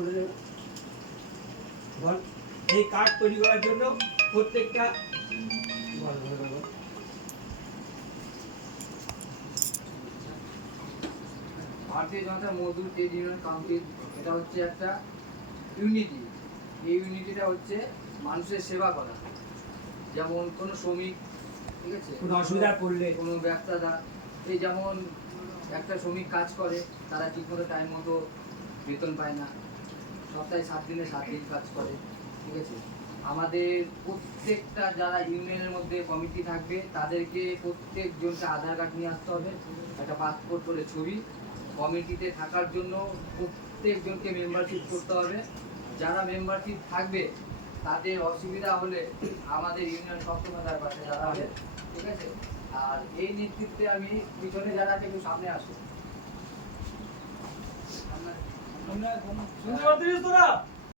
করে এই কার্ড তৈরি করার জন্য প্রত্যেকটা ভারতীয় জনতা মজদুর ট্রেড ইউনিয়ন কাউন্সিল এটা হচ্ছে একটা ইউনিটি। এই ইউনিটিটা হচ্ছে মানুষের সেবা করা। যেমন কোনো শ্রমিক, ঠিক আছে, কোনো অসুবিধা পড়লে, কোনো ব্যবসাদার, এই যেমন একটা শ্রমিক কাজ করে, তারা ঠিকমতো টাইম মতো বেতন পায় না, সপ্তাহে 7 দিনে 7 দিন কাজ করে, ঠিক আছে। আমাদের প্রত্যেকটা যারা ইউনিয়নের মধ্যে কমিটি থাকবে তাদেরকে প্রত্যেকজনকে আধার কার্ড নিয়ে আসতে হবে, একটা পাসপোর্ট করে ছবি। কমিটিতে থাকার জন্য প্রত্যেকজনকে মেম্বারশিপ করতে হবে। যারা মেম্বারশিপ থাকবে তাদের অসুবিধা হলে আমাদের ইউনিয়ন সবসময় তার পাশে যারা হবে, ঠিক আছে। আর এই নেতৃত্বে আমি পিছনে যারা আছে একটু সামনে আসো। শুনতে পারছিস তোরা?